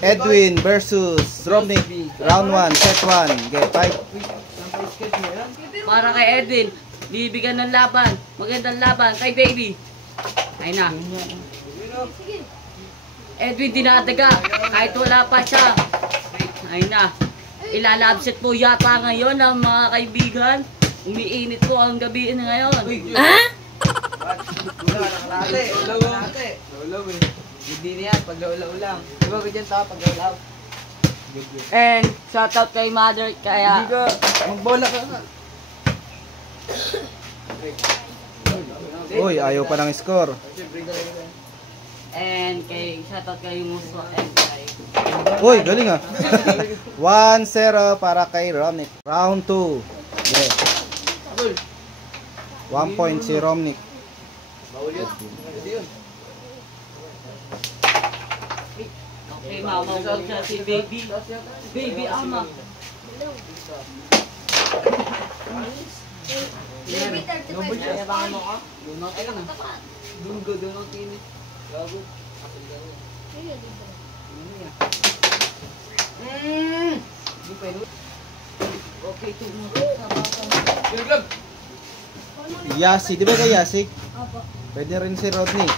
Edwin versus Romnick. Round 1, set 1. Get fight. Para kay Edwin, bibigyan ng laban. Magandang laban kay Baby. Ayun na. Edwin dinadaga. Kahit wala pa siya. Ayun na. Ilalabset po yata ngayon ang mga kaibigan. Umiinit po ang gabi na ngayon. Ha? Laulaw eh. Hindi na yan, pag-laulaw lang. Diba ko dyan sa pag-laulaw? And shoutout kay Mother. Kaya Hindi ka, magbola ka nga. Uy, ayaw pa ng score. and kay shoutout kay Muso and kay Uy, galing ah. 1-0 para kay Romnick. Round 2. Yeah. 1 point si Romnick. Okay, mamawag siya si Baby. Baby ama. Baby 35 years Ayabangan mo old. ka? Doon ka na. Doon ang tinis. Gago. Hindi pwede. Okay, tumulong. Yasi, di ba kay Yasi? Opo. Pwede rin si Rodney.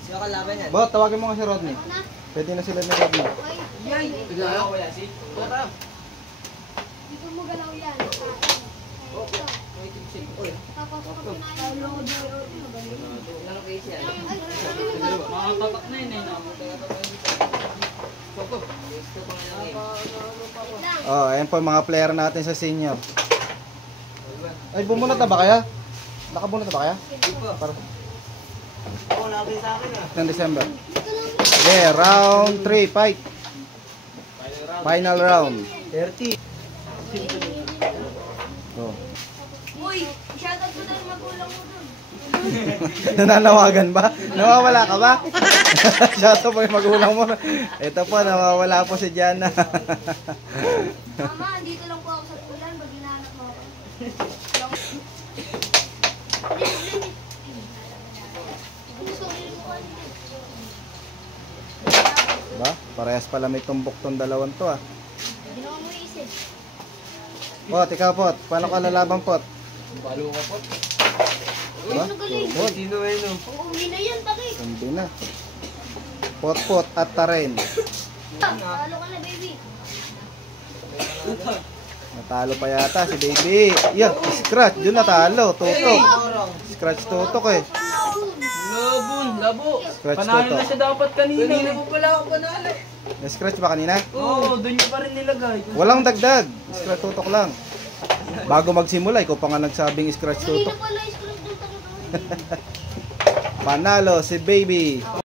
Sino kalaban yan? Bot, tawagin mo nga si Rodney. Pwede na sila ni Rodney. Yay! Tignan ko yan si. Dito mo galaw yan. Tapos pag kinain mo, Mga papak na yun eh. Oh, ayan po mga player natin sa senior. Ay, bumunot na ba kaya? Nakabunot na ba kaya? Para Oo, laban sa akin ah. ng December. Okay, round 3, fight. Final round. 30. Oh. Uy, shoutout ko na yung magulang mo dun. Nananawagan ba? Nawawala ka ba? Shoutout po yung magulang mo. Ito po, nawawala po si Jana. Mama, andito lang po ako sa ulan. Pag hinahanap mo ako. Gusto ko rin mo Ba? Parehas pala may tumbok tong dalawang to ah. Ginawa mo isip. Pot, ikaw pot. Paano ka lalaban pot? Balo ka po. Ba? Pot. Sino eh no? Uuwi na yan, takik. Hindi na. Pot pot at taren. Talo ka na, baby. Natalo pa yata si baby. Yeah, scratch. Doon natalo. Tutok. Scratch tutok eh. Labo. Scratch Panalo na tutok. siya dapat kanina. Kanina ko pala ako panalo. Na-scratch ba kanina? Oo, doon niya pa rin nilagay. Walang dagdag. Scratch tutok lang. Bago magsimula, ikaw pa nga nagsabing scratch Kanina tutok. pala, scratch doon, takik. Panalo si baby.